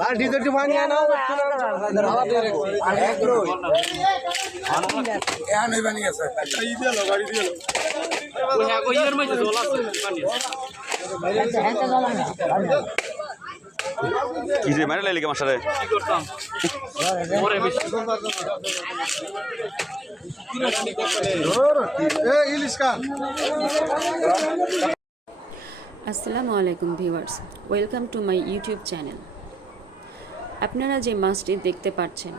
बाल्टी तो पानी आना नहीं बनी है सर गाड़ी दिया কিরে মারে লাইলে আমার সাথে কি করতাম ওরে বেশি আসসালামু আলাইকুম viewers, welcome to my YouTube channel. আপনারা যে মাছটি দেখতে পাচ্ছেন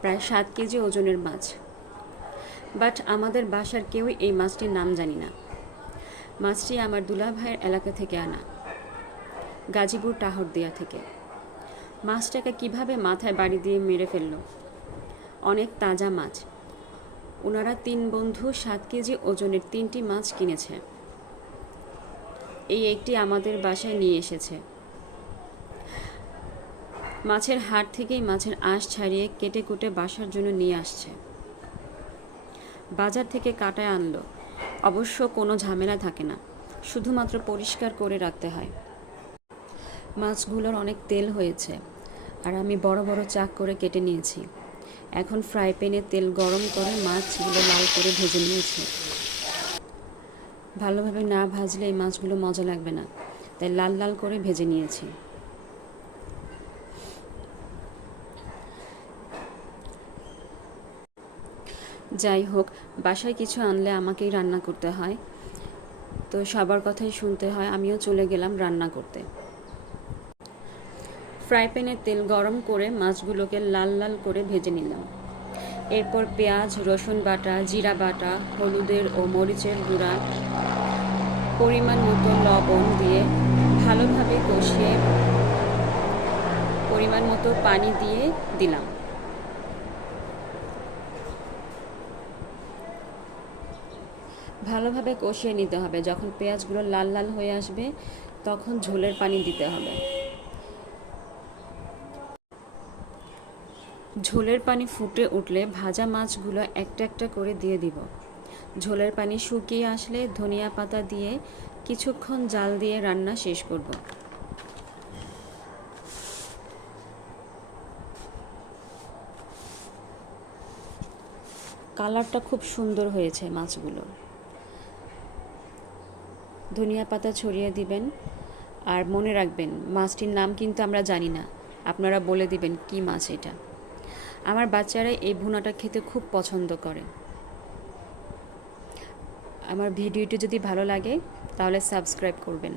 প্রায় 7 কেজি ওজনের মাছ, বাট আমাদের বাসার কেউই এই মাছটির নাম জানি না। মাছটি আমার দুলা ভাইয়ের এলাকা থেকে আনা, গাজীপুর টাহরদিয়া থেকে। মাছটাকে কিভাবে মাথায় বাড়ি দিয়ে মেরে ফেলল। অনেক তাজা মাছ। ওনারা 3 বন্ধু 7 কেজি ওজনের 3টি মাছ কিনেছে। এই একটি আমাদের বাসায় নিয়ে এসেছে। মাছের হাড় থেকেই মাছের আঁশ ছাড়িয়ে কেটে কুটে বাসার জন্য নিয়ে আসছে। বাজার থেকে কাটায় আনলো। অবশ্য কোনো ঝামেলা থাকে না, শুধুমাত্র পরিষ্কার করে রাখতে হয়। মাছগুলোর অনেক তেল হয়েছে, আর আমি বড় বড় চাক করে কেটে নিয়েছি। এখন ফ্রাই প্যানে তেল গরম করে মাছগুলো লাল করে ভেজে নিয়েছি। ভালোভাবে না ভাজলে এই মাছগুলো মজা লাগবে না, তাই লাল লাল করে ভেজে নিয়েছি। যাই হোক, বাসায় কিছু আনলে আমাকেই রান্না করতে হয়, তো সবার কথাই শুনতে হয়। আমিও চলে গেলাম রান্না করতে। ফ্রাই প্যানে তেল গরম করে মাছগুলোকে লাল লাল করে ভেজে নিলাম। এরপর পেঁয়াজ, রসুন বাটা, জিরা বাটা, হলুদের ও মরিচের গুঁড়া, পরিমাণ মতো লবণ দিয়ে ভালোভাবে কষিয়ে পরিমাণ মতো পানি দিয়ে দিলাম। ভালোভাবে কষিয়ে নিতে হবে। যখন পেঁয়াজগুলো লাল লাল হয়ে আসবে তখন ঝোলের পানি দিতে হবে। ঝোলের পানি ফুটে উঠলে ভাজা মাছগুলো একটা একটা করে দিয়ে দিব। ঝোলের পানি শুকিয়ে আসলে ধনিয়া পাতা দিয়ে কিছুক্ষণ জাল দিয়ে রান্না শেষ করব। কালারটা খুব সুন্দর হয়েছে মাছগুলো। ধনিয়া পাতা ছড়িয়ে দিবেন। আর মনে রাখবেন, মাছটির নাম কিন্তু আমরা জানি না, আপনারা বলে দিবেন কি মাছ এটা। আমার বাচ্চারা এই ভুনাটা খেতে খুব পছন্দ করে। আমার ভিডিওটি যদি ভালো লাগে তাহলে সাবস্ক্রাইব করবেন।